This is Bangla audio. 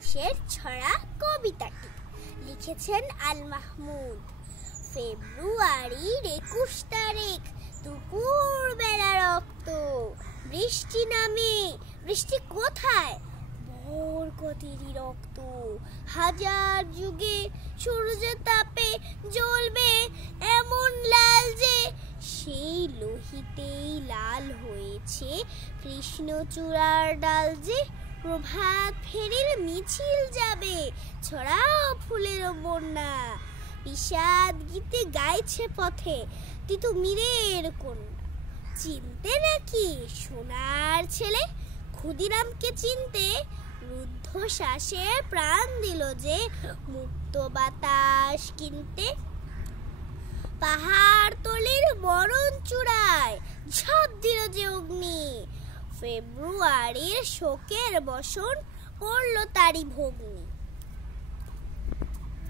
মানুষের ছড়া কবিতাটি লিখেছেন আল মাহমুদ। ফেব্রুয়ারির 21 তারিখ, দুপুর বেলা রক্ত বৃষ্টি নামে। বৃষ্টি কোথায়? বরকতেরই রক্ত। হাজার যুগে সূর্য তাপে জ্বলবে এমন লাল যে সেই লোহিতেই লাল হয়েছে কৃষ্ণচূড়ার ডাল যে। প্রভাত ফেরির মিছিল যাবে, ছড়াও ফুলের বন্যা। বিষাদ গীতে গাইছে পথে তিতুমিরের কন্যা। চিনতে নাকি সোনার ছেলে? ক্ষুদিরামকে চিনতে রুদ্ধ শ্বাসে প্রাণ দিল যে মুক্ত বাতাস কিনতে। পাহাড় তলির মরণ চূড়ায় ঝাঁপ দিল যে অগ্নি। ফেব্রুয়ারির শোকের বসন করল তারি ভগ্নি।